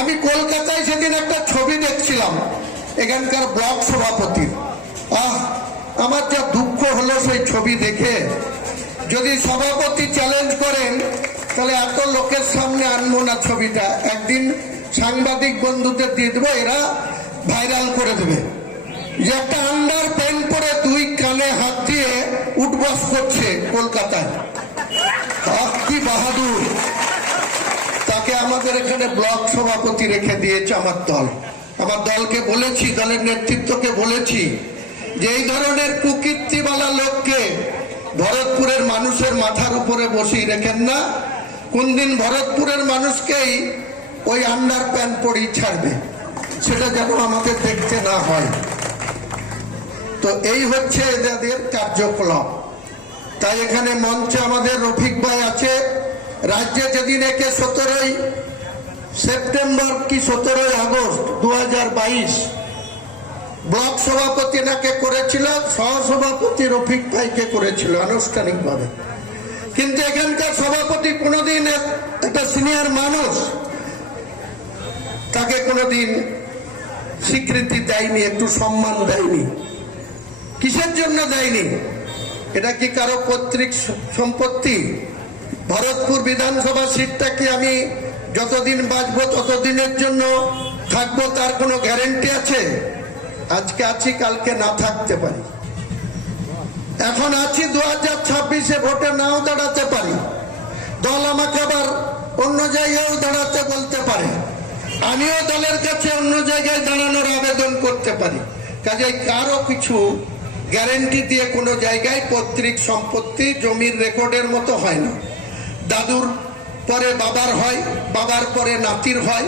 আমি কলকাতায় সেদিন একটা ছবি দেখছিলাম, এখানকার ব্লক সভাপতির। আহ, আমার যা দুঃখ হলো সেই ছবি দেখে। যদি সভাপতি চ্যালেঞ্জ করেন, তাহলে এত লোকের সামনে আনব না ছবিটা। একদিন সাংবাদিক বন্ধুদের দিয়ে দেবো, এরা ভাইরাল করে দেবে। যে একটা আন্ডার প্যান্ট পরে দুই কানে হাত দিয়ে উঠবাস করছে কলকাতায়। কি বাহাদুর। তাকে আমাদের এখানে ব্লক সভাপতি রেখে দিয়েছে আমার দল। আমার দলকে বলেছি, দলের নেতৃত্বকে বলেছি যে এই ধরনের কুকীর্তিওয়ালা লোককে ভরতপুরের মানুষের মাথার উপরে বসিয়ে রেখেন না। কোন দিন ভরতপুরের মানুষকেই ওই আন্ডার প্যান্ট পরেই ছাড়বে। সেটা যেন আমাদের দেখতে না হয়। তো এই হচ্ছে এদের কার্যকলাপ। তাই এখানে মঞ্চে আমাদের রফিক ভাই রাজ্যে যেদিন একে সতেরোই সেপ্টেম্বর কি সতেরোই আগস্ট দু হাজার বাইশ, ব্লক সভাপতি নাকে করেছিল, সহসভাপতি রফিক ভাইকে করেছিল আনুষ্ঠানিকভাবে। কিন্তু এখানকার সভাপতি কোনোদিন একটা সিনিয়র মানুষ তাকে কোনোদিন স্বীকৃতি দেয়নি, একটু সম্মান দেয়নি। কিসের জন্য দেয়নি? এটা কি কারও পৈতৃক সম্পত্তি? ভরতপুর বিধানসভা সিটটা কি আমি যতদিন বাঁচবো ততদিনের জন্য থাকব, তার কোনো গ্যারেন্টি আছে? আজকে আছি, কালকে না থাকতে পারি। এখন আছি দু হাজার ছাব্বিশে ভোটে, নাও দাঁড়াতে পারি। দল আমাকে আবার অন্য জায়গায়ও দাঁড়াতে বলতে পারে। আমিও দলের কাছে অন্য জায়গায় দাঁড়ানোর আবেদন করতে পারি। কাজেই কারও কিছু গ্যারেন্টি দিয়ে কোনো জায়গায় পৈতৃক সম্পত্তি, জমির রেকর্ডের মতো হয় না। দাদুর পরে বাবার হয়, বাবার পরে নাতির হয়,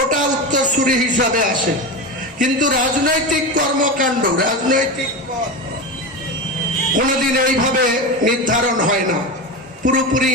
ওটা উত্তরসূরি হিসাবে আসে। কিন্তু রাজনৈতিক কর্মকাণ্ড, রাজনৈতিক কোনোদিন এইভাবে নির্ধারণ হয় না। পুরোপুরি